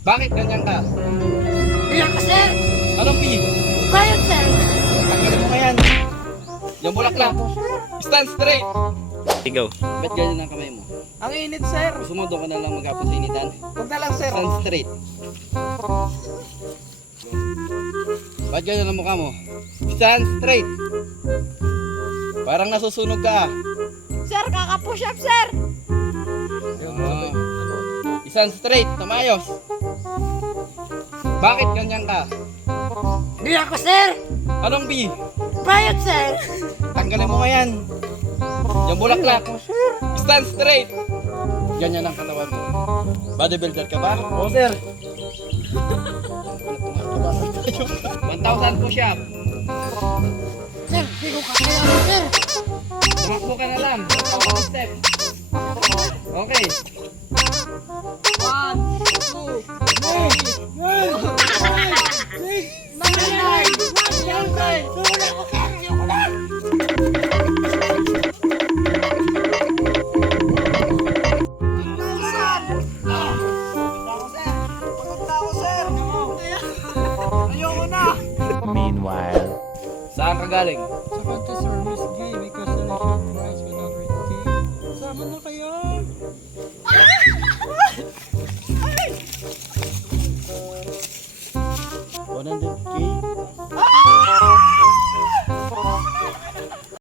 Bakit ganyan ka? Iyak ka, sir! Anong P? Bayad, sir! Tanggalin mo nga yan. Yung bulaklak. Stand straight. Ikaw. Ba't ganyan ang kamay mo? Ang init, sir. Gusto mo doon ka na lang maghapon sa initan? Huwag na lang, sir. Stand straight. Ba't ganyan ang mukha mo? Stand straight. Parang nasusunog ka ah. Sir, kaka-push up, sir! Stand straight, tamayos. Bakit ganyan ka? Iyak ka, sir! Anong B? Bayad, sir! Tanggalin mo nga yan. Yung bulaklak. Stand straight. Ganyan ang katawan mo. Bodybuilder ka ba? Oo, sir. 1,000 push-up. Sir, di ko kakayanin, sir! Tumakbo ka na lang. 1,000 step. Okay. 1, 2, 3, 4, 5, 6, 7, 8, 9, 10. Meanwhile. Saan ka galing? Sa kante, sir, Miss G, may kasi